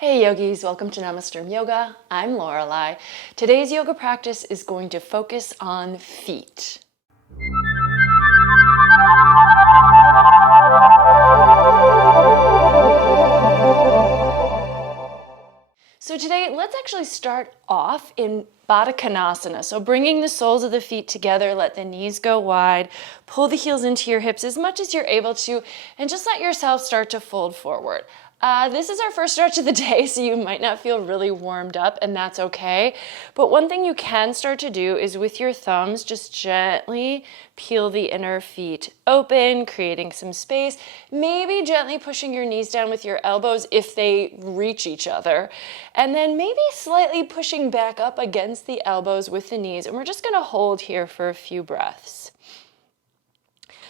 Hey yogis, welcome to Namasturm Yoga. I'm Lorelei. Today's yoga practice is going to focus on feet. So today, let's actually start off in Baddha Konasana. So bringing the soles of the feet together, let the knees go wide, pull the heels into your hips as much as you're able to, and just let yourself start to fold forward. This is our first stretch of the day, so you might not feel really warmed up, and that's okay. But one thing you can start to do is with your thumbs, just gently peel the inner feet open, creating some space. Maybe gently pushing your knees down with your elbows if they reach each other. And then maybe slightly pushing back up against the elbows with the knees. And we're just gonna hold here for a few breaths.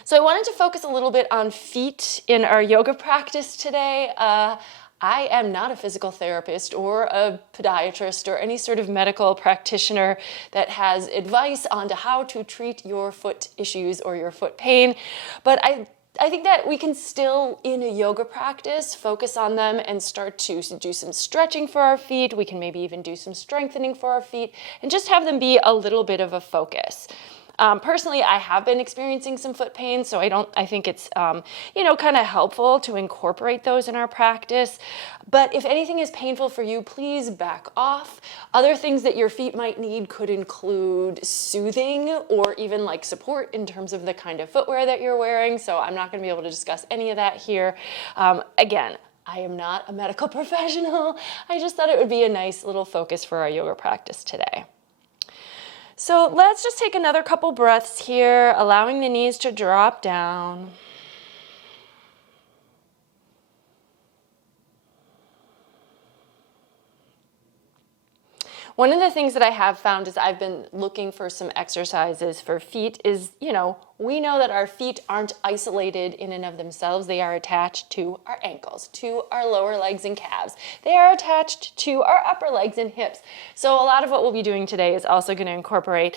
So I wanted to focus a little bit on feet in our yoga practice today. I am not a physical therapist or a podiatrist or any sort of medical practitioner that has advice on how to treat your foot issues or your foot pain, but I think that we can still, in a yoga practice, focus on them and start to do some stretching for our feet. We can maybe even do some strengthening for our feet and just have them be a little bit of a focus. Personally, I have been experiencing some foot pain, so I think it's, kind of helpful to incorporate those in our practice. But if anything is painful for you, please back off. Other things that your feet might need could include soothing or even like support in terms of the kind of footwear that you're wearing. So I'm not going to be able to discuss any of that here. Again, I am not a medical professional. I just thought it would be a nice little focus for our yoga practice today. So let's just take another couple breaths here, allowing the knees to drop down. One of the things that I have found as I've been looking for some exercises for feet is, we know that our feet aren't isolated in and of themselves. They are attached to our ankles, to our lower legs and calves. They are attached to our upper legs and hips. So a lot of what we'll be doing today is also going to incorporate,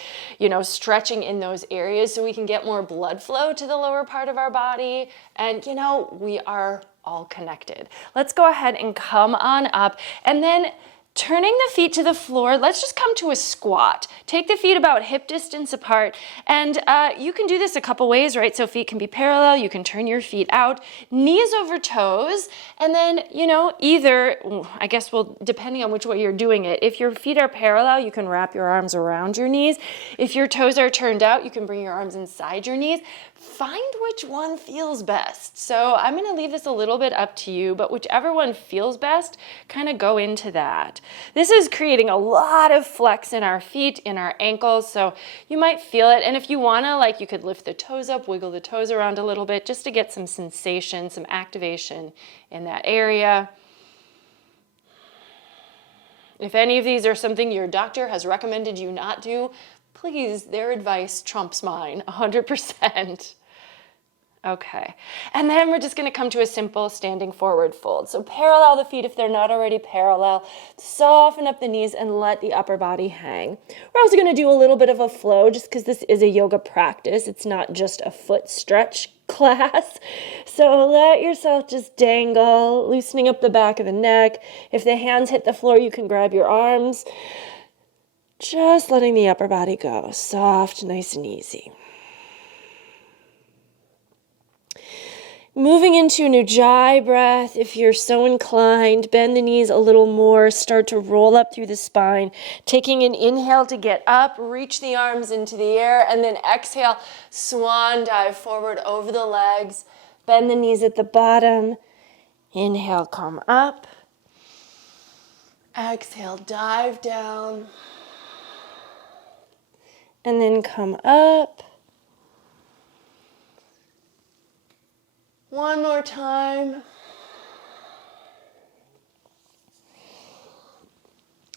stretching in those areas so we can get more blood flow to the lower part of our body. And, we are all connected. Let's go ahead and come on up, and then turning the feet to the floor, let's just come to a squat. Take the feet about hip distance apart, and you can do this a couple ways, right? So feet can be parallel, you can turn your feet out, knees over toes, and then, either, depending on which way you're doing it, if your feet are parallel, you can wrap your arms around your knees. If your toes are turned out, you can bring your arms inside your knees. Find which one feels best. So I'm going to leave this a little bit up to you, but whichever one feels best, kind of go into that. This is creating a lot of flex in our feet, in our ankles, so you might feel it. And if you want to, you could lift the toes up, wiggle the toes around a little bit just to get some sensation, some activation in that area. If any of these are something your doctor has recommended you not do, please, their advice trumps mine 100%. Okay, and then we're just going to come to a simple standing forward fold. So parallel the feet if they're not already parallel. Soften up the knees and let the upper body hang. We're also going to do a little bit of a flow just because this is a yoga practice. It's not just a foot stretch class. So let yourself just dangle, loosening up the back of the neck. If the hands hit the floor, you can grab your arms. Just letting the upper body go. Soft, nice and easy. Moving into an Ujjayi breath, if you're so inclined, bend the knees a little more, start to roll up through the spine. Taking an inhale to get up, reach the arms into the air, and then exhale, swan dive forward over the legs. Bend the knees at the bottom. Inhale, come up. Exhale, dive down. And then come up. One more time.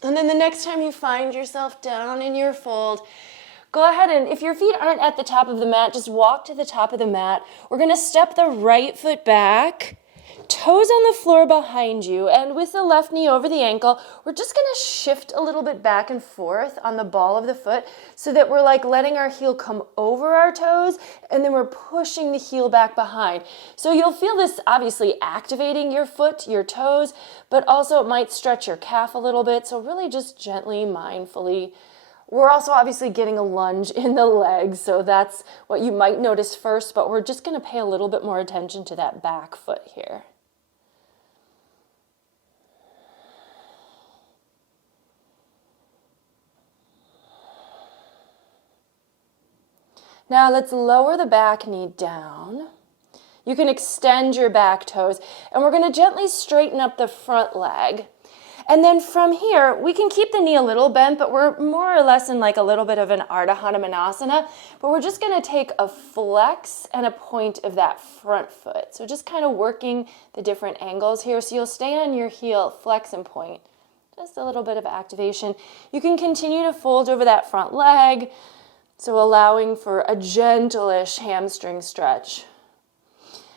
And then the next time you find yourself down in your fold, go ahead and, if your feet aren't at the top of the mat, just walk to the top of the mat. We're going to step the right foot back. Toes on the floor behind you, and with the left knee over the ankle, we're just going to shift a little bit back and forth on the ball of the foot so that we're like letting our heel come over our toes, and then we're pushing the heel back behind. So you'll feel this obviously activating your foot, your toes, but also it might stretch your calf a little bit. So really just gently, mindfully. We're also obviously getting a lunge in the legs, so that's what you might notice first, but we're just going to pay a little bit more attention to that back foot here. Now let's lower the back knee down. You can extend your back toes, and we're going to gently straighten up the front leg. And then from here, we can keep the knee a little bent, but we're more or less in like a little bit of an Ardha Hanumanasana, but we're just going to take a flex and a point of that front foot. So just kind of working the different angles here. So you'll stay on your heel, flex and point. Just a little bit of activation. You can continue to fold over that front leg, so allowing for a gentle-ish hamstring stretch.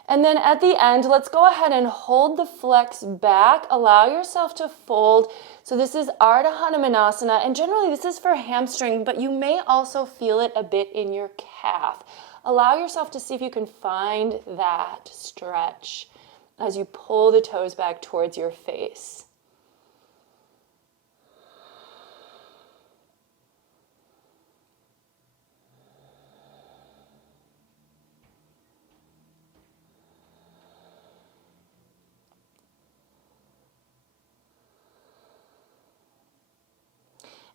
And then at the end, let's go ahead and hold the flex back. Allow yourself to fold. So this is Ardha Hanumanasana, and generally this is for hamstring, but you may also feel it a bit in your calf. Allow yourself to see if you can find that stretch as you pull the toes back towards your face.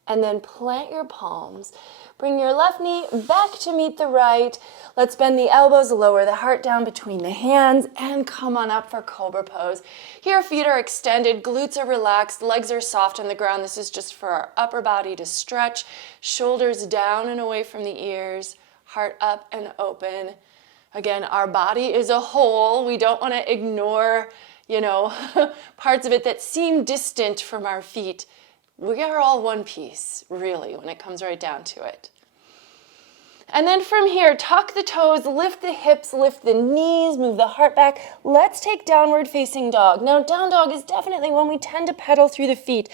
And then plant your palms. Bring your left knee back to meet the right. Let's bend the elbows, lower the heart down between the hands, and come on up for Cobra Pose. Here, feet are extended, glutes are relaxed, legs are soft on the ground. This is just for our upper body to stretch. Shoulders down and away from the ears, heart up and open. Again, our body is a whole. We don't want to ignore, parts of it that seem distant from our feet. We are all one piece, really, when it comes right down to it. And then from here, tuck the toes, lift the hips, lift the knees, move the heart back. Let's take downward facing dog. Now, down dog is definitely when we tend to pedal through the feet.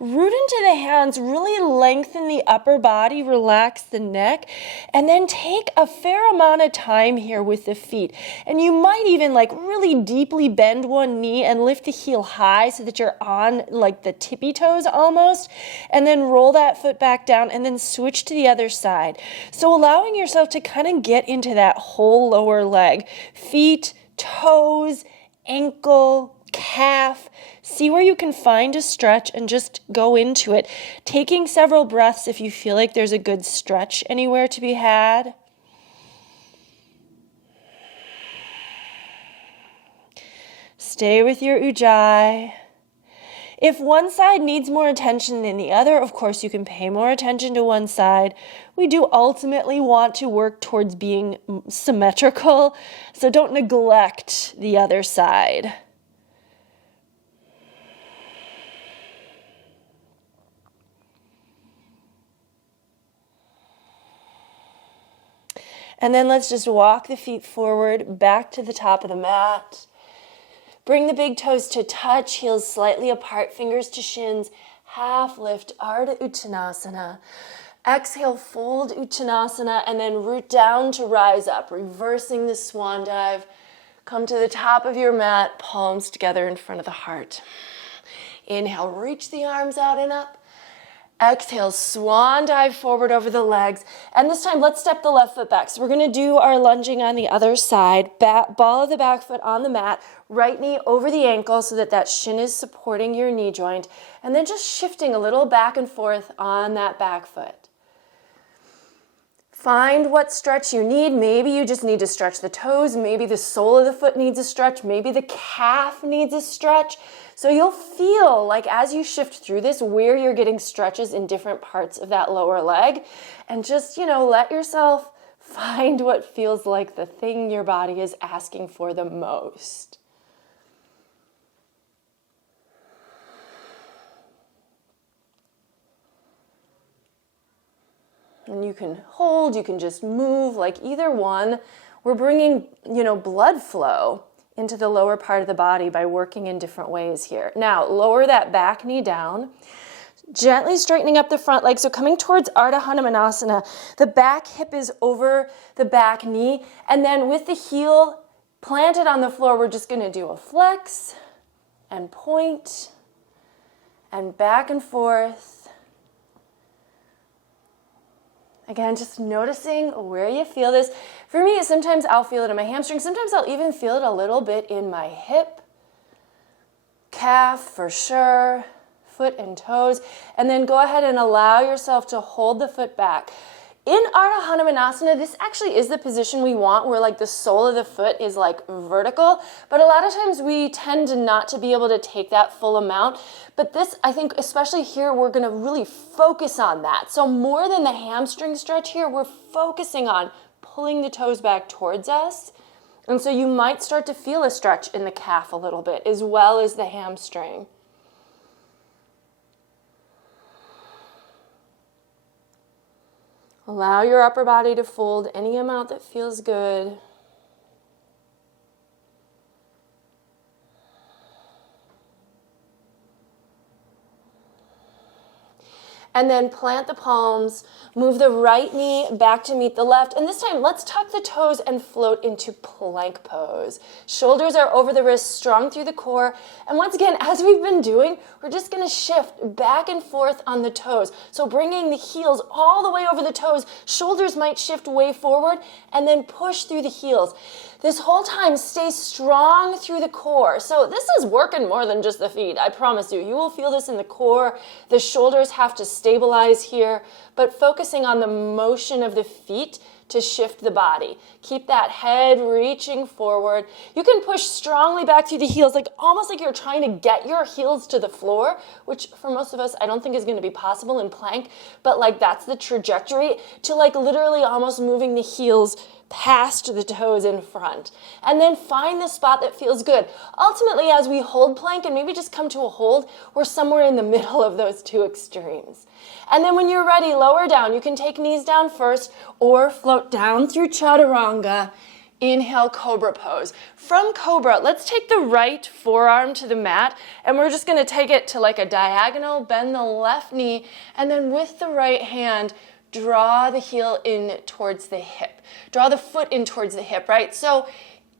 Root into the hands, really lengthen the upper body, relax the neck, and then take a fair amount of time here with the feet. And you might even really deeply bend one knee and lift the heel high so that you're on like the tippy toes almost, and then roll that foot back down and then switch to the other side. So allowing yourself to kind of get into that whole lower leg, feet, toes, ankle, calf. See where you can find a stretch and just go into it. Taking several breaths if you feel like there's a good stretch anywhere to be had. Stay with your ujjayi. If one side needs more attention than the other, of course you can pay more attention to one side. We do ultimately want to work towards being symmetrical, so don't neglect the other side. And then let's just walk the feet forward, back to the top of the mat. Bring the big toes to touch, heels slightly apart, fingers to shins. Half lift, Ardha Uttanasana. Exhale, fold Uttanasana, and then root down to rise up, reversing the swan dive. Come to the top of your mat, palms together in front of the heart. Inhale, reach the arms out and up. Exhale, swan dive forward over the legs. And this time, let's step the left foot back. So we're going to do our lunging on the other side. Ball of the back foot on the mat. Right knee over the ankle so that shin is supporting your knee joint. And then just shifting a little back and forth on that back foot. Find what stretch you need. Maybe you just need to stretch the toes. Maybe the sole of the foot needs a stretch. Maybe the calf needs a stretch. So you'll feel like as you shift through this where you're getting stretches in different parts of that lower leg. And just, let yourself find what feels like the thing your body is asking for the most. And you can hold, you can just move, like either one. We're bringing, blood flow into the lower part of the body by working in different ways here. Now, lower that back knee down. Gently straightening up the front leg, so coming towards Ardha Hanumanasana. The back hip is over the back knee, and then with the heel planted on the floor, we're just going to do a flex and point and back and forth. Again, just noticing where you feel this. For me, sometimes I'll feel it in my hamstring. Sometimes I'll even feel it a little bit in my hip, calf for sure, foot and toes, and then go ahead and allow yourself to hold the foot back. In Ardha Hanumanasana, this actually is the position we want where like the sole of the foot is like vertical, but a lot of times we tend to not to be able to take that full amount. But this, I think, especially here, we're gonna really focus on that. So more than the hamstring stretch here, we're focusing on pulling the toes back towards us. And so you might start to feel a stretch in the calf a little bit, as well as the hamstring. Allow your upper body to fold any amount that feels good. And then plant the palms, move the right knee back to meet the left. And this time, let's tuck the toes and float into plank pose. Shoulders are over the wrists, strong through the core. And once again, as we've been doing, we're just gonna shift back and forth on the toes. So bringing the heels all the way over the toes, shoulders might shift way forward, and then push through the heels. This whole time, stay strong through the core. So this is working more than just the feet, I promise you. You will feel this in the core. The shoulders have to stabilize here, but focusing on the motion of the feet to shift the body. Keep that head reaching forward. You can push strongly back through the heels, like almost like you're trying to get your heels to the floor, which for most of us, I don't think is gonna be possible in plank, but like that's the trajectory to like literally almost moving the heels past the toes in front. And then find the spot that feels good. Ultimately, as we hold plank and maybe just come to a hold, we're somewhere in the middle of those two extremes. And then when you're ready, lower down. You can take knees down first or float down through chaturanga. Inhale, cobra pose. From cobra, let's take the right forearm to the mat, and we're just gonna take it to like a diagonal, bend the left knee, and then with the right hand, draw the heel in towards the hip. Draw the foot in towards the hip, right? So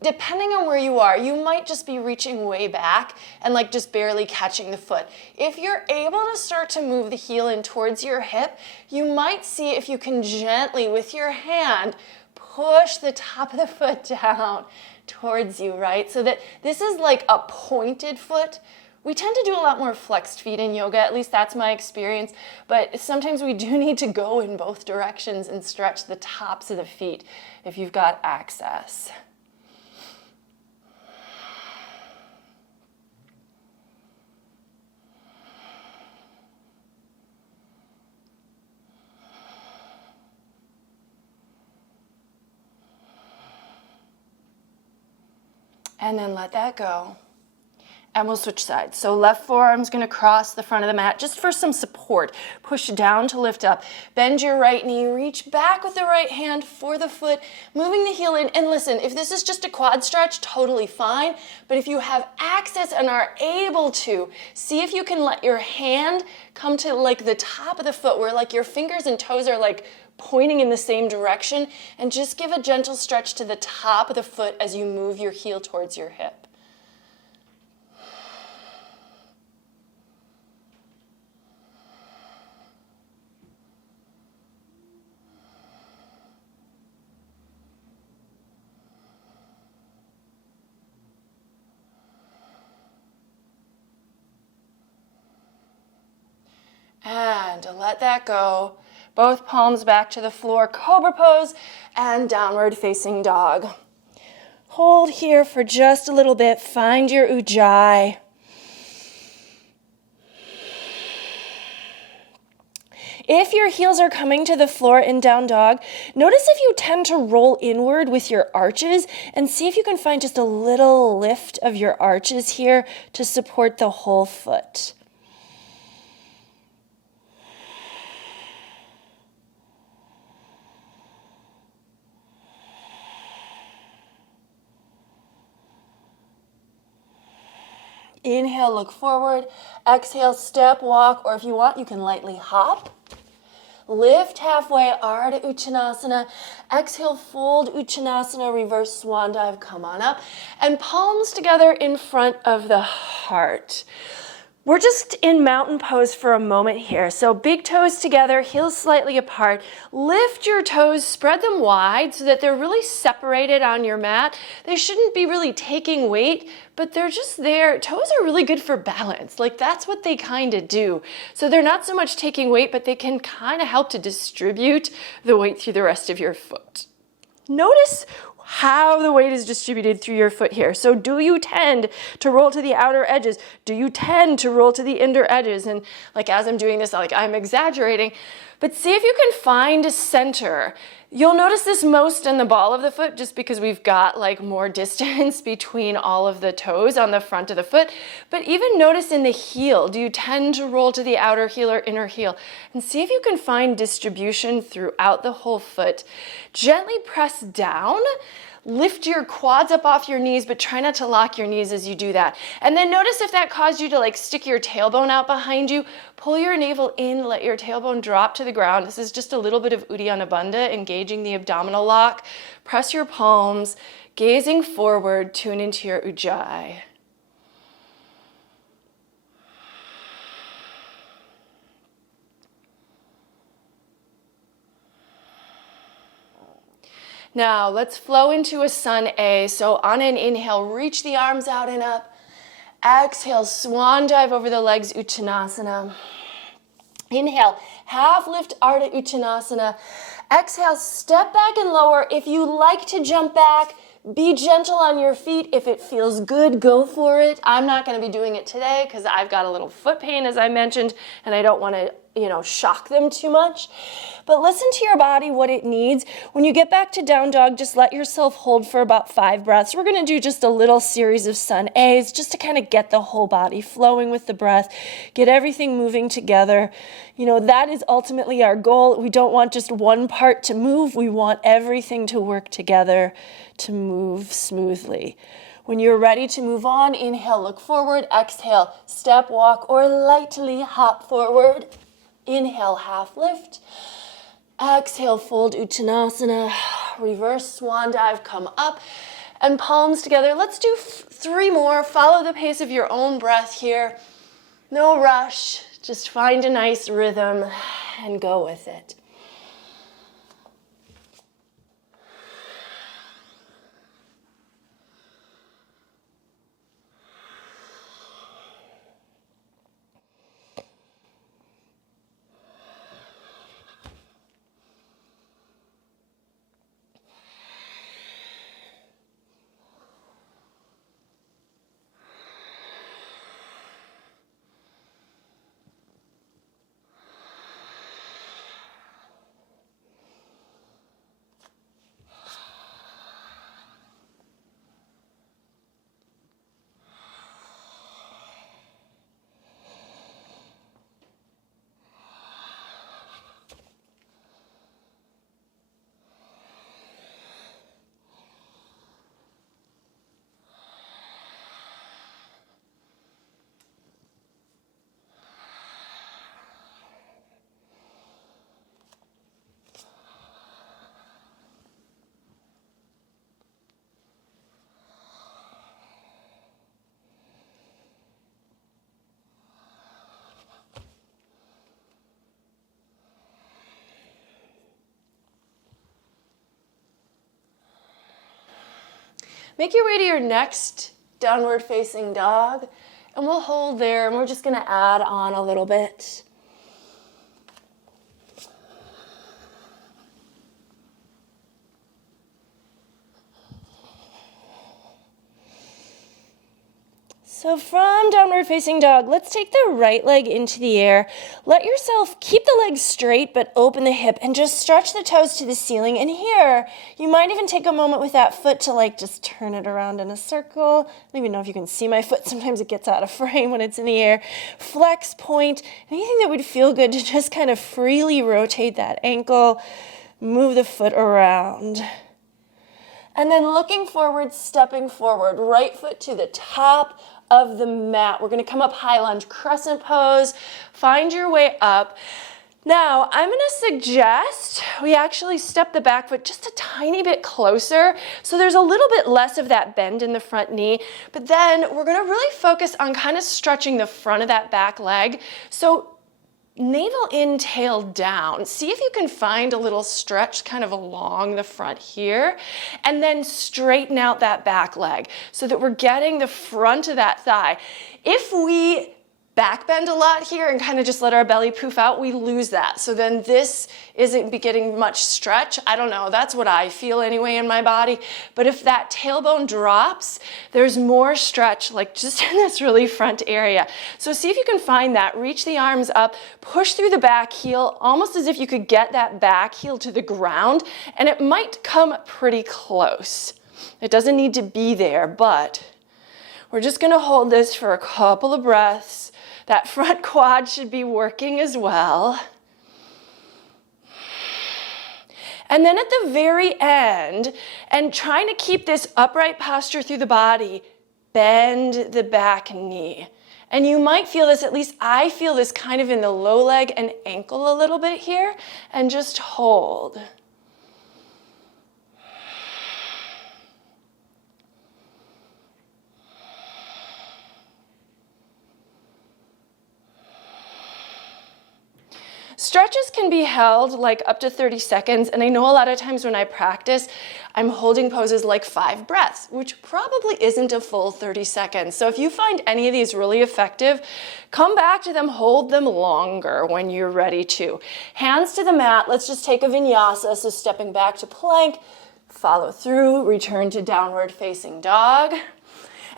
depending on where you are, you might just be reaching way back and like just barely catching the foot. If you're able to start to move the heel in towards your hip, you might see if you can gently, with your hand, push the top of the foot down towards you, right? So that this is like a pointed foot. We tend to do a lot more flexed feet in yoga, at least that's my experience, but sometimes we do need to go in both directions and stretch the tops of the feet if you've got access. And then let that go. And we'll switch sides. So left forearm's gonna cross the front of the mat just for some support. Push down to lift up. Bend your right knee, reach back with the right hand for the foot, moving the heel in. And listen, if this is just a quad stretch, totally fine. But if you have access and are able to, see if you can let your hand come to like the top of the foot where like your fingers and toes are like pointing in the same direction, and just give a gentle stretch to the top of the foot as you move your heel towards your hip. And let that go. Both palms back to the floor, cobra pose, and downward facing dog. Hold here for just a little bit. Find your ujjayi. If your heels are coming to the floor in down dog, notice if you tend to roll inward with your arches, and see if you can find just a little lift of your arches here to support the whole foot. Inhale, look forward. Exhale, step, walk, or if you want, you can lightly hop. Lift halfway, Ardha Uttanasana. Exhale, fold Uttanasana, reverse swan dive, come on up. And palms together in front of the heart. We're just in mountain pose for a moment here. So big toes together, heels slightly apart. Lift your toes, spread them wide so that they're really separated on your mat. They shouldn't be really taking weight, but they're just there. Toes are really good for balance. Like that's what they kind of do. So they're not so much taking weight, but they can kind of help to distribute the weight through the rest of your foot. Notice how the weight is distributed through your foot here. So do you tend to roll to the outer edges? Do you tend to roll to the inner edges? And like as I'm doing this, like I'm exaggerating, but see if you can find a center. You'll notice this most in the ball of the foot just because we've got like more distance between all of the toes on the front of the foot. But even notice in the heel, do you tend to roll to the outer heel or inner heel? And see if you can find distribution throughout the whole foot. Gently press down. Lift your quads up off your knees, but try not to lock your knees as you do that. And then notice if that caused you to like stick your tailbone out behind you, pull your navel in, let your tailbone drop to the ground. This is just a little bit of Uddiyana Bandha, engaging the abdominal lock. Press your palms, gazing forward, tune into your Ujjayi. Now let's flow into a sun A. So on an inhale, reach the arms out and up. Exhale, swan dive over the legs, Uttanasana. Inhale, half lift, Ardha Uttanasana. Exhale, step back and lower. If you like to jump back, be gentle on your feet. If it feels good, go for it. I'm not going to be doing it today because I've got a little foot pain, as I mentioned, and I don't want to, shock them too much. But listen to your body, what it needs. When you get back to down dog, just let yourself hold for about 5 breaths. We're going to do just a little series of sun A's just to kind of get the whole body flowing with the breath, get everything moving together. That is ultimately our goal. We don't want just one part to move. We want everything to work together to move smoothly. When you're ready to move on, inhale, look forward. Exhale, step, walk, or lightly hop forward. Inhale, half lift. Exhale, fold Uttanasana. Reverse swan dive, come up. And palms together. Let's do 3 more. Follow the pace of your own breath here. No rush. Just find a nice rhythm and go with it. Make your way to your next downward facing dog, and we'll hold there, and we're just going to add on a little bit. So from downward facing dog, let's take the right leg into the air. Let yourself keep the legs straight, but open the hip and just stretch the toes to the ceiling. And here, you might even take a moment with that foot to just turn it around in a circle. I don't even know if you can see my foot. Sometimes it gets out of frame when it's in the air. Flex, point, anything that would feel good to just kind of freely rotate that ankle. Move the foot around. And then looking forward, stepping forward. Right foot to the top of the mat. We're gonna come up high lunge, crescent pose, find your way up. Now, I'm gonna suggest we actually step the back foot just a tiny bit closer, so there's a little bit less of that bend in the front knee, but then we're gonna really focus on kind of stretching the front of that back leg. So navel in, tail down. See if you can find a little stretch kind of along the front here, and then straighten out that back leg so that we're getting the front of that thigh. If we back bend a lot here and kind of just let our belly poof out, we lose that. So then this isn't getting much stretch. I don't know, that's what I feel anyway in my body. But if that tailbone drops, there's more stretch, like just in this really front area. So see if you can find that. Reach the arms up, push through the back heel, almost as if you could get that back heel to the ground, and it might come pretty close. It doesn't need to be there, but we're just gonna hold this for a couple of breaths. That front quad should be working as well. And then at the very end, and trying to keep this upright posture through the body, bend the back knee. And you might feel this, at least I feel this kind of in the low leg and ankle a little bit here, and just hold. Stretches can be held like up to 30 seconds, and I know a lot of times when I practice, I'm holding poses like 5 breaths, which probably isn't a full 30 seconds. So if you find any of these really effective, come back to them, hold them longer when you're ready to. Hands to the mat, let's just take a vinyasa, so stepping back to plank, follow through, return to downward facing dog.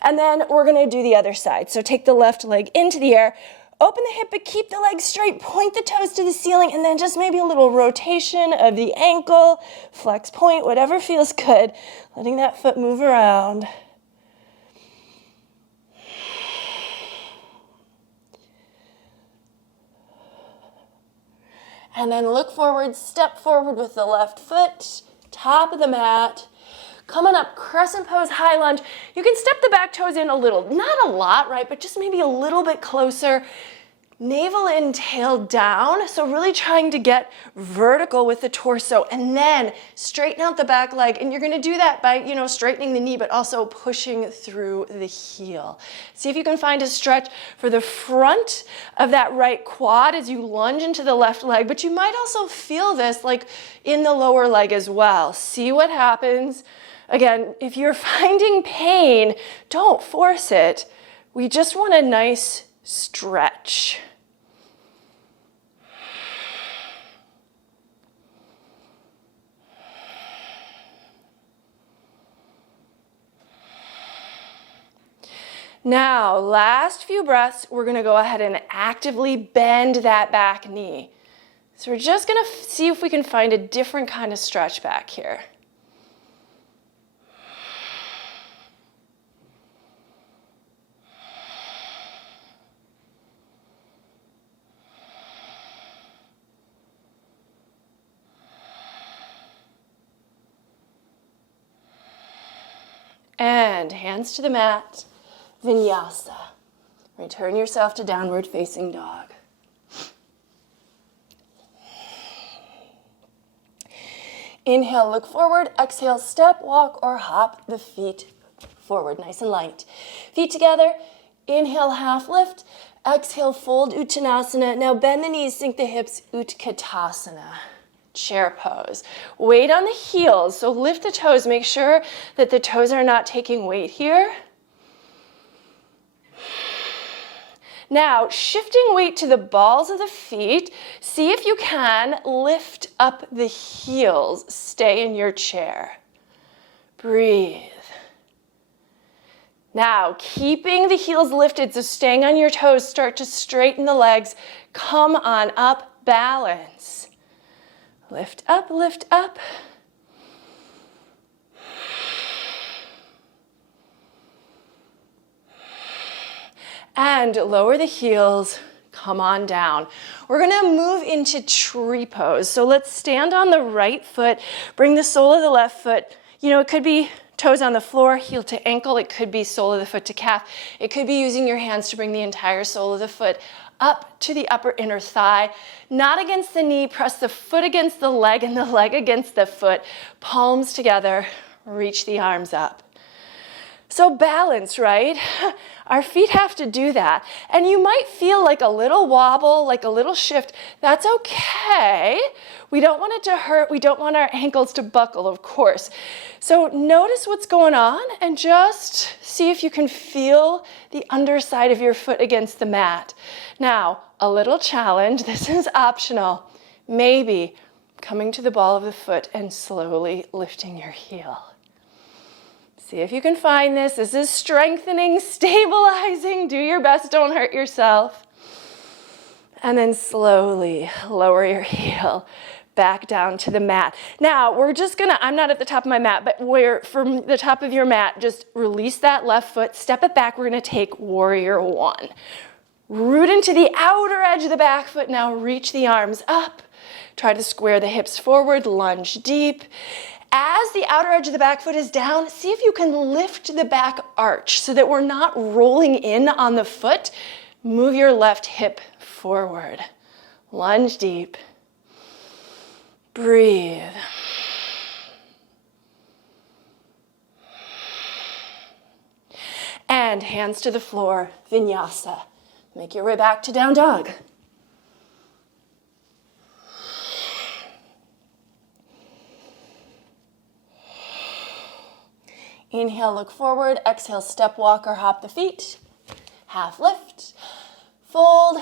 And then we're gonna do the other side. So take the left leg into the air, open the hip, but keep the legs straight, point the toes to the ceiling, and then just maybe a little rotation of the ankle, flex, point, whatever feels good, letting that foot move around. And then look forward, step forward with the left foot, top of the mat. Coming up, crescent pose, high lunge. You can step the back toes in a little, not a lot, right, but just maybe a little bit closer. Navel in, tail down. So really trying to get vertical with the torso, and then straighten out the back leg. And you're gonna do that by, straightening the knee, but also pushing through the heel. See if you can find a stretch for the front of that right quad as you lunge into the left leg, but you might also feel this like in the lower leg as well. See what happens. Again, if you're finding pain, don't force it. We just want a nice stretch. Now, last few breaths, we're gonna go ahead and actively bend that back knee. So we're just gonna see if we can find a different kind of stretch back here. And hands to the mat, vinyasa. Return yourself to downward facing dog. Inhale, look forward. Exhale, step, walk, or hop the feet forward, nice and light. Feet together. Inhale, half lift. Exhale, fold Uttanasana. Now bend the knees, sink the hips, Utkatasana. Chair pose. Weight on the heels, so lift the toes. Make sure that the toes are not taking weight here. Now, shifting weight to the balls of the feet, see if you can lift up the heels. Stay in your chair. Breathe. Now, keeping the heels lifted, so staying on your toes, start to straighten the legs. Come on up, balance. Lift up, lift up. And lower the heels, come on down. We're gonna move into tree pose. So let's stand on the right foot, bring the sole of the left foot, it could be toes on the floor, heel to ankle. It could be sole of the foot to calf. It could be using your hands to bring the entire sole of the foot up to the upper inner thigh, not against the knee. Press the foot against the leg and the leg against the foot. Palms together, reach the arms up. So balance, right? Our feet have to do that. And you might feel like a little wobble, like a little shift. That's okay. We don't want it to hurt. We don't want our ankles to buckle, of course. So notice what's going on and just see if you can feel the underside of your foot against the mat. Now, a little challenge. This is optional. Maybe coming to the ball of the foot and slowly lifting your heel. See if you can find this. This is strengthening, stabilizing. Do your best, don't hurt yourself. And then slowly lower your heel back down to the mat. Now, we're just gonna, I'm not at the top of my mat, but from the top of your mat, just release that left foot, step it back. We're gonna take warrior one. Root into the outer edge of the back foot. Now reach the arms up. Try to square the hips forward, lunge deep. As the outer edge of the back foot is down, see if you can lift the back arch so that we're not rolling in on the foot. Move your left hip forward. Lunge deep. Breathe. And hands to the floor, vinyasa. Make your way back to down dog. Inhale, look forward. Exhale, step, walk, or hop the feet. Half lift. Fold.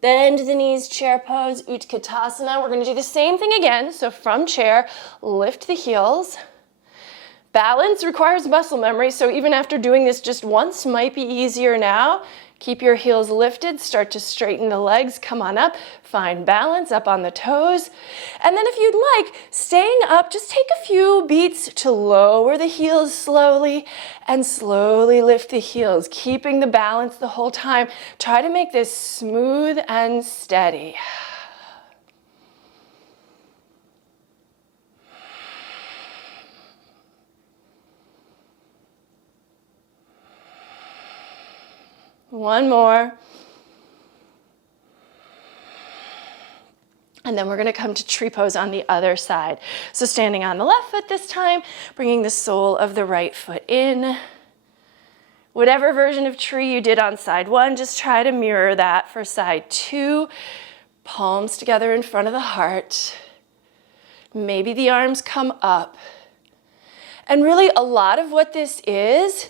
Bend the knees, chair pose, Utkatasana. We're going to do the same thing again. So from chair, lift the heels. Balance requires muscle memory, so even after doing this just once might be easier now. Keep your heels lifted, start to straighten the legs, come on up, find balance up on the toes. And then if you'd like, staying up, just take a few beats to lower the heels slowly and slowly lift the heels, keeping the balance the whole time. Try to make this smooth and steady. One more. And then we're going to come to tree pose on the other side. So standing on the left foot this time, bringing the sole of the right foot in. Whatever version of tree you did on side one, just try to mirror that for side two. Palms together in front of the heart. Maybe the arms come up. And really a lot of what this is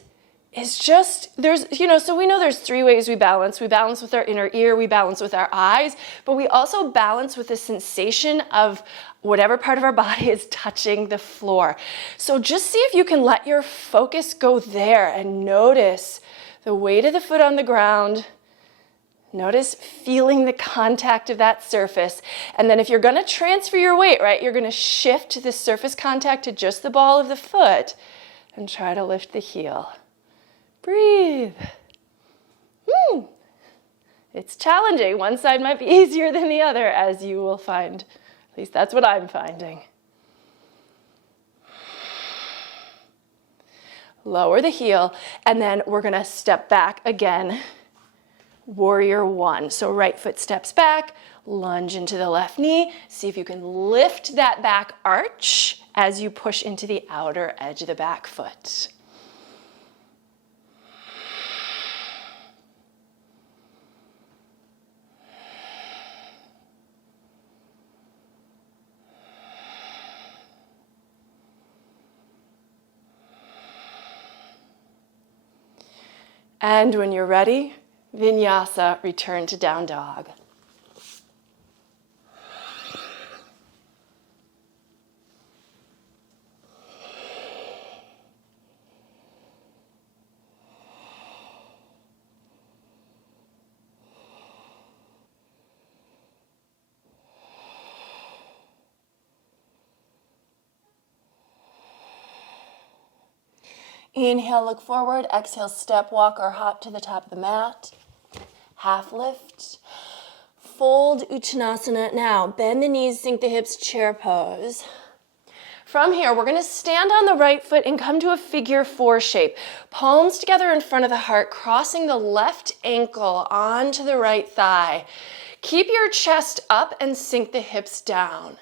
just, so we know there's three ways we balance. We balance with our inner ear, we balance with our eyes, but we also balance with the sensation of whatever part of our body is touching the floor. So just see if you can let your focus go there and notice the weight of the foot on the ground. Notice feeling the contact of that surface. And then if you're going to transfer your weight, right, you're going to shift the surface contact to just the ball of the foot and try to lift the heel. Breathe. It's challenging. One side might be easier than the other, as you will find. At least that's what I'm finding. Lower the heel, and then we're going to step back again. Warrior one. So right foot steps back, lunge into the left knee. See if you can lift that back arch as you push into the outer edge of the back foot. And when you're ready, vinyasa, return to down dog. Inhale, look forward. Exhale, step, walk, or hop to the top of the mat. Half lift. Fold Uttanasana. Now, bend the knees, sink the hips, chair pose. From here, we're gonna stand on the right foot and come to a figure 4 shape. Palms together in front of the heart, crossing the left ankle onto the right thigh. Keep your chest up and sink the hips down.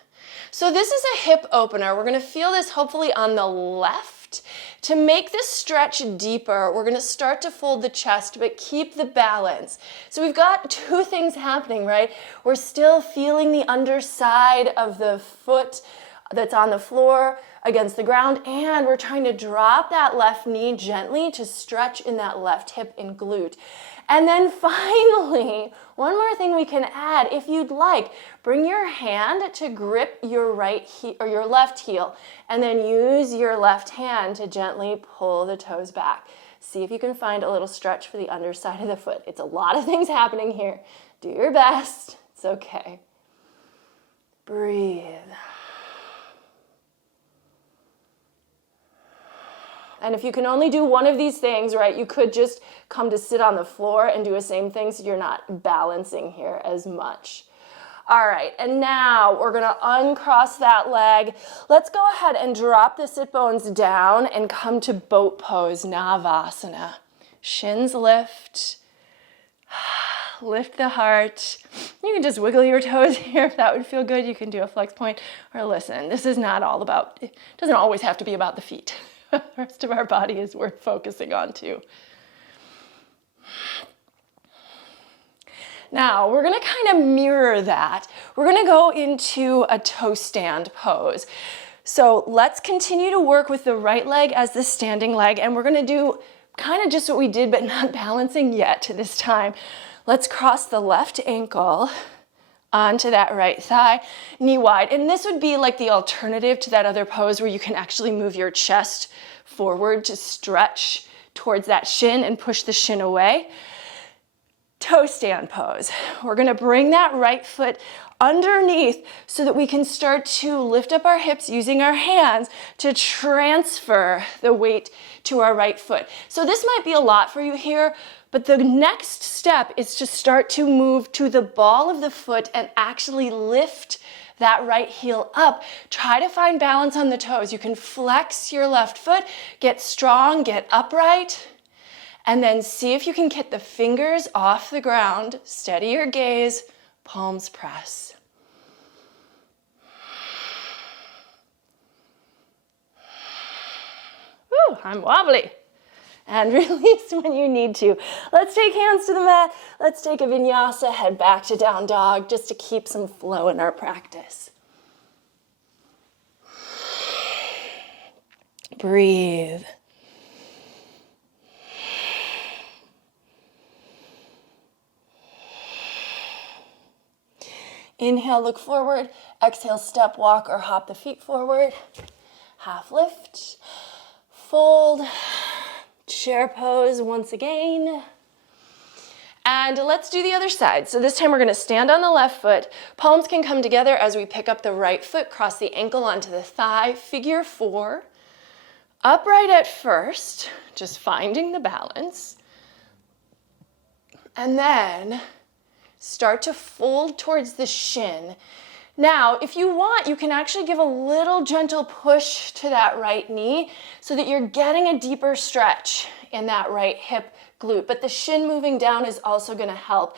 So this is a hip opener. We're gonna feel this hopefully on the left. To make this stretch deeper, we're gonna start to fold the chest, but keep the balance. So we've got two things happening, right? We're still feeling the underside of the foot that's on the floor against the ground, and we're trying to drop that left knee gently to stretch in that left hip and glute. And then finally, one more thing we can add, if you'd like, bring your hand to grip your your left heel, and then use your left hand to gently pull the toes back. See if you can find a little stretch for the underside of the foot. It's a lot of things happening here. Do your best. It's okay. Breathe. And if you can only do one of these things, right, you could just come to sit on the floor and do the same thing so you're not balancing here as much. All right, and now we're gonna uncross that leg. Let's go ahead and drop the sit bones down and come to boat pose, Navasana. Shins lift. Lift the heart. You can just wiggle your toes here if that would feel good. You can do a flex point. Or listen, this is not all about, it doesn't always have to be about the feet. The rest of our body is worth focusing on too. Now, we're gonna kind of mirror that. We're gonna go into a toe stand pose. So let's continue to work with the right leg as the standing leg, and we're gonna do kind of just what we did, but not balancing yet this time. Let's cross the left ankle onto that right thigh, knee wide. And this would be like the alternative to that other pose where you can actually move your chest forward to stretch towards that shin and push the shin away. Toe stand pose. We're gonna bring that right foot underneath so that we can start to lift up our hips using our hands to transfer the weight to our right foot. So this might be a lot for you here, but the next step is to start to move to the ball of the foot and actually lift that right heel up. Try to find balance on the toes. You can flex your left foot, get strong, get upright, and then see if you can get the fingers off the ground. Steady your gaze, palms press. Woo, I'm wobbly. And release when you need to. Let's take hands to the mat. Let's take a vinyasa, head back to down dog, just to keep some flow in our practice. Breathe. Inhale, look forward. Exhale, step, walk, or hop the feet forward. Half lift. Fold. Chair pose once again. And let's do the other side. So this time we're gonna stand on the left foot. Palms can come together as we pick up the right foot, cross the ankle onto the thigh, figure 4. Upright at first, just finding the balance. And then start to fold towards the shin. Now, if you want, you can actually give a little gentle push to that right knee so that you're getting a deeper stretch in that right hip glute, but the shin moving down is also gonna help.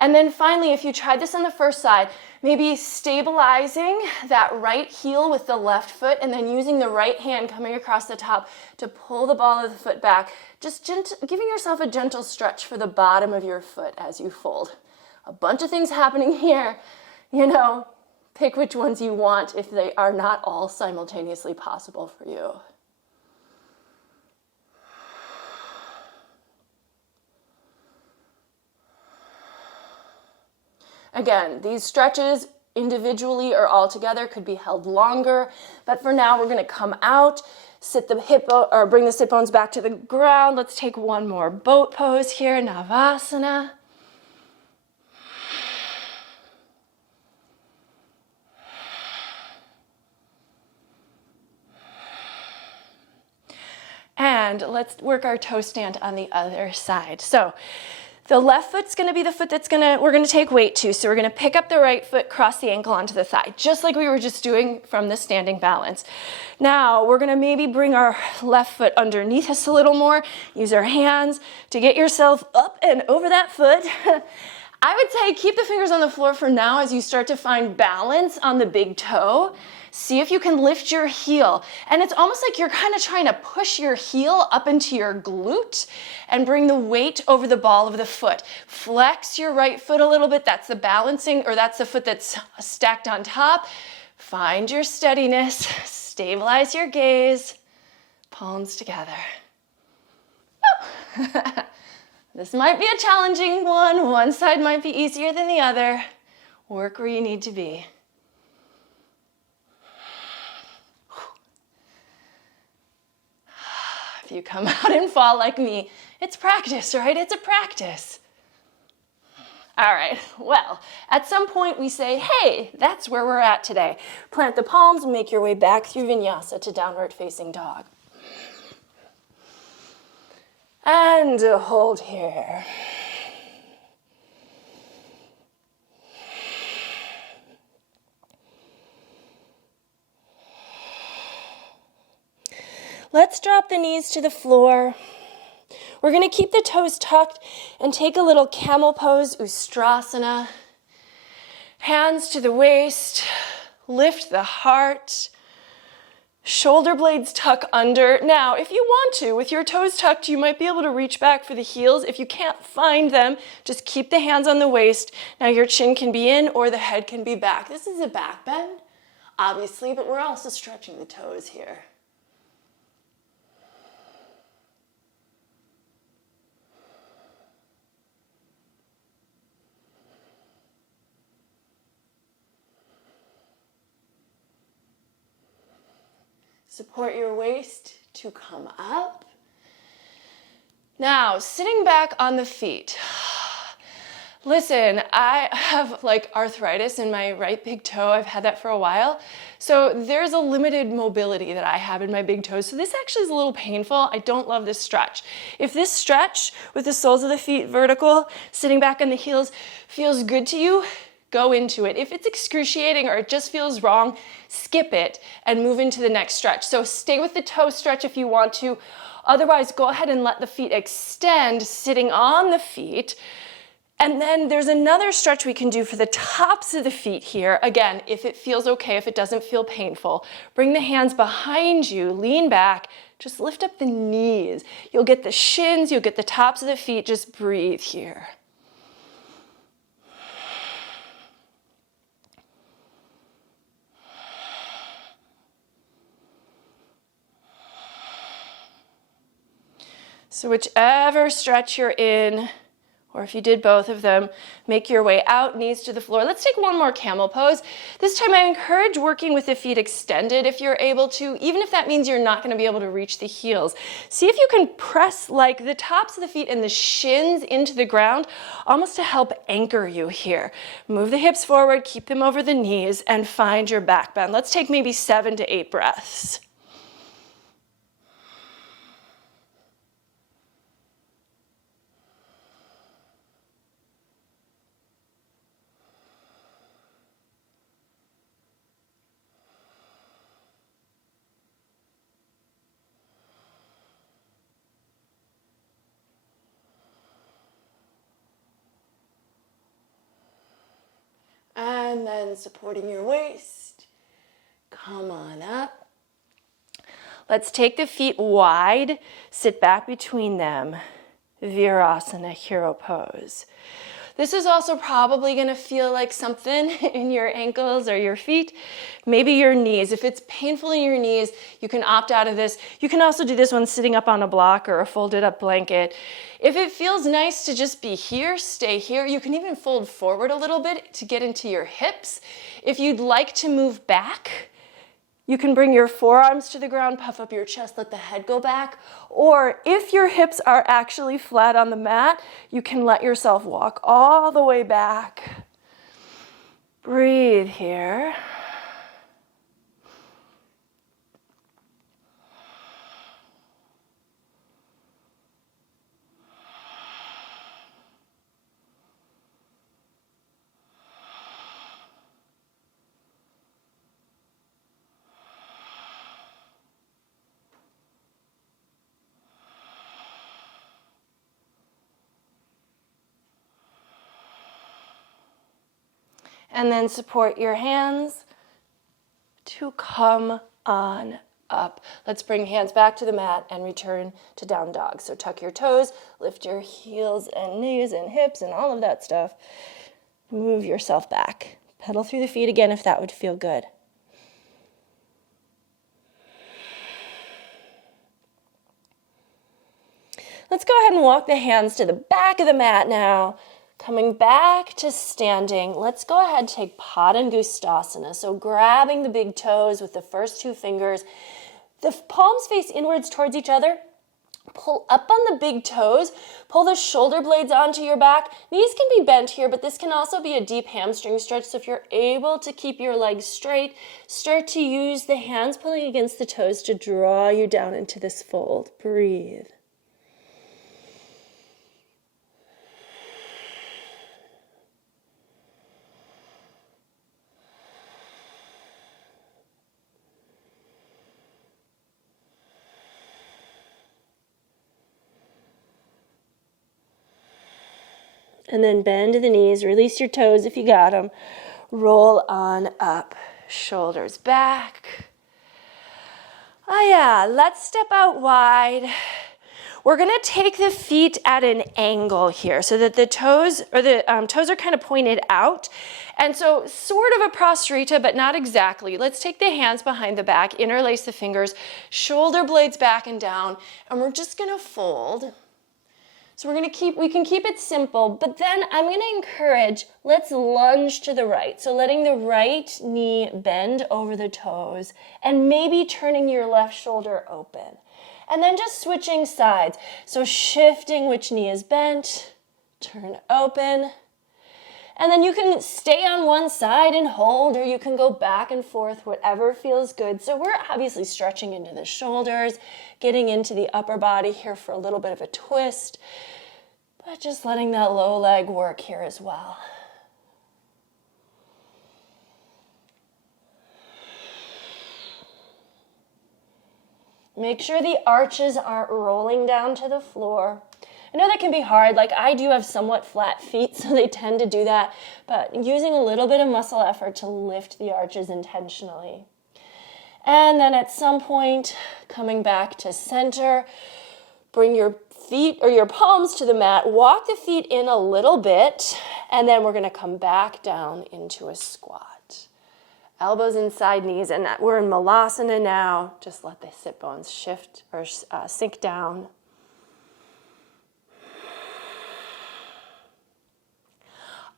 And then finally, if you tried this on the first side, maybe stabilizing that right heel with the left foot and then using the right hand coming across the top to pull the ball of the foot back, just giving yourself a gentle stretch for the bottom of your foot as you fold. A bunch of things happening here, you know. Pick which ones you want if they are not all simultaneously possible for you. Again, these stretches individually or all together could be held longer, but for now we're going to come out, sit the hip or bring the sit bones back to the ground. Let's take one more boat pose here, Navasana. And let's work our toe stand on the other side. So The left foot's gonna be the foot we're gonna take weight to. So we're gonna pick up the right foot, cross the ankle onto the thigh, just like we were just doing from the standing balance. Now we're gonna maybe bring our left foot underneath us a little more, use our hands to get yourself up and over that foot. I would say keep the fingers on the floor for now as you start to find balance on the big toe. See if you can lift your heel. And it's almost like you're kind of trying to push your heel up into your glute and bring the weight over the ball of the foot. Flex your right foot a little bit. That's the balancing, or that's the foot that's stacked on top. Find your steadiness. Stabilize your gaze. Palms together. This might be a challenging one. One side might be easier than the other. Work where you need to be. If you come out and fall like me, it's practice, right? It's a practice. All right, well, at some point we say, hey, that's where we're at today. Plant the palms and make your way back through vinyasa to downward facing dog. And hold here. Let's drop the knees to the floor. We're going to keep the toes tucked and take a little camel pose, Ustrasana. Hands to the waist, lift the heart. Shoulder blades tuck under. Now, if you want to, with your toes tucked, you might be able to reach back for the heels. If you can't find them, just keep the hands on the waist. Now your chin can be in or the head can be back. This is a back bend, obviously, but we're also stretching the toes here. Support your waist to come up. Now, sitting back on the feet. Listen, I have like arthritis in my right big toe. I've had that for a while. So there's a limited mobility that I have in my big toes. So this actually is a little painful. I don't love this stretch. If this stretch with the soles of the feet vertical, sitting back on the heels feels good to you, go into it. If it's excruciating or it just feels wrong, skip it and move into the next stretch. So stay with the toe stretch if you want to. Otherwise, go ahead and let the feet extend sitting on the feet. And then there's another stretch we can do for the tops of the feet here. Again, if it feels okay, if it doesn't feel painful, bring the hands behind you, lean back, just lift up the knees. You'll get the shins, you'll get the tops of the feet. Just breathe here. So whichever stretch you're in, or if you did both of them, make your way out, knees to the floor. Let's take one more camel pose. This time I encourage working with the feet extended if you're able to, even if that means you're not going to be able to reach the heels. See if you can press like the tops of the feet and the shins into the ground, almost to help anchor you here. Move the hips forward, keep them over the knees, and find your back bend. Let's take maybe 7 to 8 breaths. And then supporting your waist, come on up. Let's take the feet wide, sit back between them, Virasana, hero pose. This is also probably going to feel like something in your ankles or your feet, maybe your knees. If it's painful in your knees, you can opt out of this. You can also do this one sitting up on a block or a folded up blanket. If it feels nice to just be here, stay here. You can even fold forward a little bit to get into your hips. If you'd like to move back, you can bring your forearms to the ground, puff up your chest, let the head go back. Or if your hips are actually flat on the mat, you can let yourself walk all the way back. Breathe here. And then support your hands to come on up. Let's bring hands back to the mat and return to down dog. So tuck your toes, lift your heels and knees and hips and all of that stuff. Move yourself back. Pedal through the feet again if that would feel good. Let's go ahead and walk the hands to the back of the mat now. Coming back to standing, let's go ahead and take Padangusthasana. So grabbing the big toes with the first two fingers, the palms face inwards towards each other. Pull up on the big toes, pull the shoulder blades onto your back. Knees can be bent here, but this can also be a deep hamstring stretch. So if you're able to keep your legs straight, start to use the hands pulling against the toes to draw you down into this fold. Breathe. And then bend the knees, release your toes if you got them. Roll on up, shoulders back. Oh yeah, let's step out wide. We're gonna take the feet at an angle here so that the toes are kind of pointed out. And so sort of a prostrata, but not exactly. Let's take the hands behind the back, interlace the fingers, shoulder blades back and down, and we're just gonna fold. So we can keep it simple, but then I'm gonna encourage, let's lunge to the right. So letting the right knee bend over the toes and maybe turning your left shoulder open. And then just switching sides. So shifting which knee is bent, turn open. And then you can stay on one side and hold, or you can go back and forth, whatever feels good. So we're obviously stretching into the shoulders, getting into the upper body here for a little bit of a twist, but just letting that low leg work here as well. Make sure the arches aren't rolling down to the floor. I know that can be hard, like I do have somewhat flat feet, so they tend to do that, but using a little bit of muscle effort to lift the arches intentionally. And then at some point, coming back to center, bring your feet or your palms to the mat, walk the feet in a little bit, and then we're gonna come back down into a squat. Elbows inside knees, and we're in Malasana now. Just let the sit bones shift or sink down.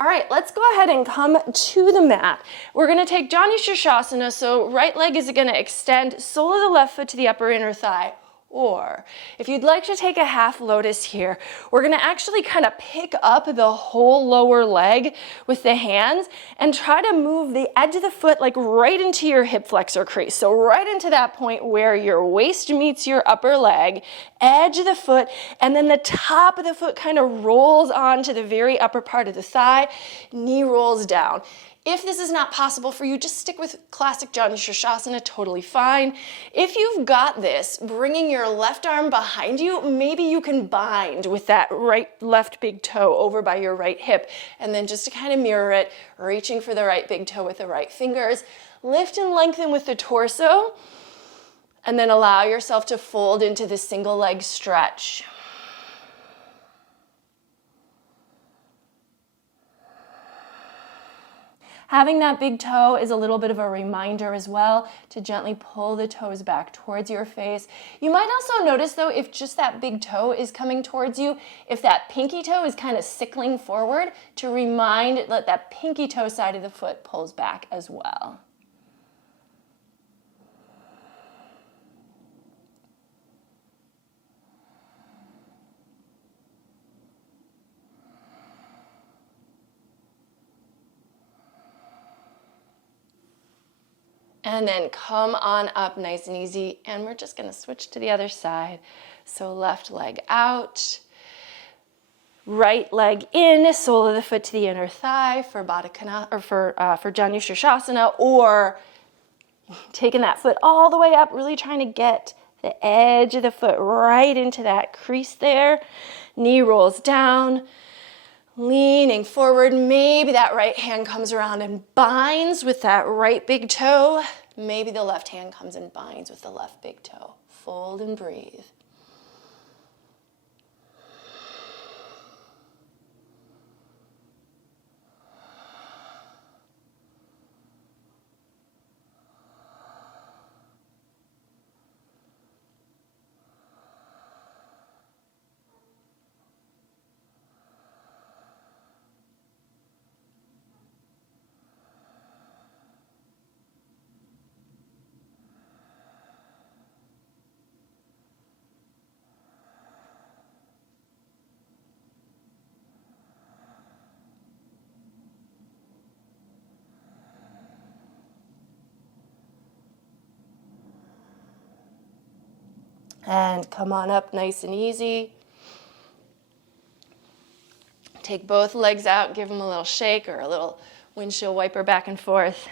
All right, let's go ahead and come to the mat. We're gonna take Janu Shirshasana, so right leg is gonna extend, sole of the left foot to the upper inner thigh. Or if you'd like to take a half lotus here, we're gonna actually kind of pick up the whole lower leg with the hands and try to move the edge of the foot like right into your hip flexor crease. So right into that point where your waist meets your upper leg, edge of the foot, and then the top of the foot kind of rolls onto the very upper part of the thigh, knee rolls down. If this is not possible for you, just stick with classic Janu Shirshasana, totally fine. If you've got this, bringing your left arm behind you, maybe you can bind with that left big toe over by your right hip, and then just to kind of mirror it, reaching for the right big toe with the right fingers, lift and lengthen with the torso, and then allow yourself to fold into the single leg stretch. Having that big toe is a little bit of a reminder as well to gently pull the toes back towards your face. You might also notice though, if just that big toe is coming towards you, if that pinky toe is kind of sickling forward, to remind that pinky toe side of the foot pulls back as well. And then come on up nice and easy, and we're just gonna switch to the other side. So left leg out, right leg in, sole of the foot to the inner thigh for for Janu Shirshasana, or taking that foot all the way up, really trying to get the edge of the foot right into that crease there. Knee rolls down, Leaning forward, maybe that right hand comes around and binds with that right big toe. Maybe the left hand comes and binds with the left big toe. Fold and breathe. And come on up nice and easy. Take both legs out, give them a little shake or a little windshield wiper back and forth.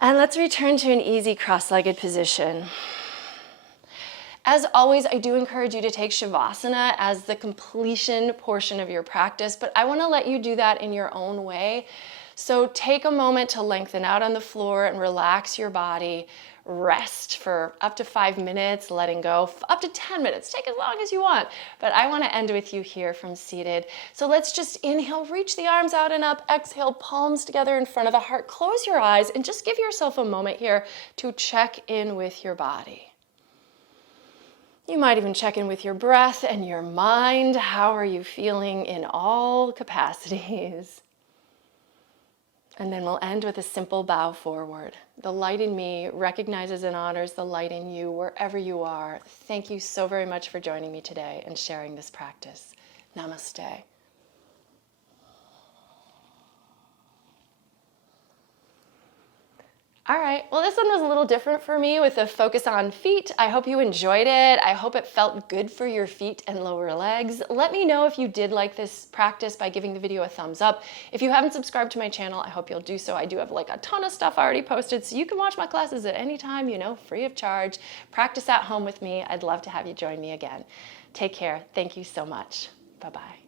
And let's return to an easy cross-legged position. As always, I do encourage you to take Shavasana as the completion portion of your practice, but I want to let you do that in your own way. So take a moment to lengthen out on the floor and relax your body. Rest for up to 5 minutes, letting go, up to 10 minutes. Take as long as you want. But I want to end with you here from seated. So let's just inhale, reach the arms out and up. Exhale, palms together in front of the heart. Close your eyes and just give yourself a moment here to check in with your body. You might even check in with your breath and your mind. How are you feeling in all capacities? And then we'll end with a simple bow forward. The light in me recognizes and honors the light in you wherever you are. Thank you so very much for joining me today and sharing this practice. Namaste. All right, well, this one was a little different for me with a focus on feet. I hope you enjoyed it. I hope it felt good for your feet and lower legs. Let me know if you did like this practice by giving the video a thumbs up. If you haven't subscribed to my channel, I hope you'll do so. I do have like a ton of stuff already posted, so you can watch my classes at any time, free of charge. Practice at home with me. I'd love to have you join me again. Take care. Thank you so much. Bye-bye.